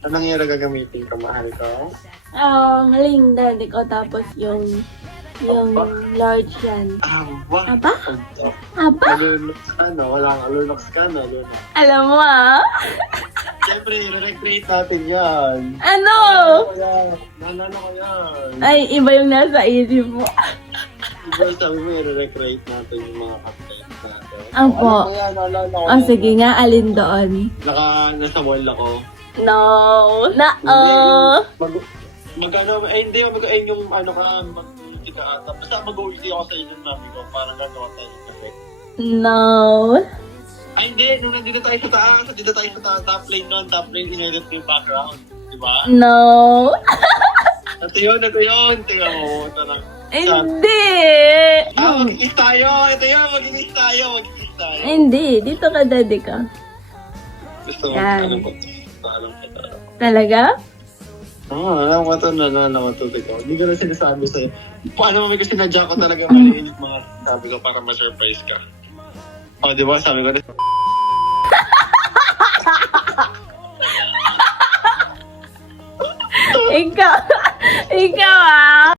Anong year gagamitin ka, mahal ko? Maling daddy ko, tapos yung large yan. Aba? Aba? Aba? Alunok ka, no? Walang alunok ka, no? Alunok. Alam mo Siyempre, re-recreate natin yan. Ano? Nalala ko yan. Ay, iba yung nasa isip mo. Diba sabi mo, re-recreate natin yung mga captains natin. Opo. Alam ko yan, naalala ko O yan. sige nga, alin doon? Nasa wall ako. No. Hindi, yung ano ka, mag-ulti ka ata. Basta mag-ulti ako sa inyo, mami ko, para gagawa tayo ng kape. No. Ay, hindi. Nung nandito tayo sa taas, top lane nun, in-edit ko yung background. Diba? No. Ito yun. Tingnan mo, ito lang. Hindi. Mag-kiss tayo. Ito yun, mag-kiss tayo. Hindi. Dito ka, daddy ka. Gusto mo, Yan. alam ko. Talaga? Alam ko ito, nalala ko ito. Hindi ko na sinasabi sa'yo. Paano mo, kasi sinadya ko talaga maliinit mga sabi ko para ma-surprise ka. O, di ba? Sabi ko na. Ikaw. Ikaw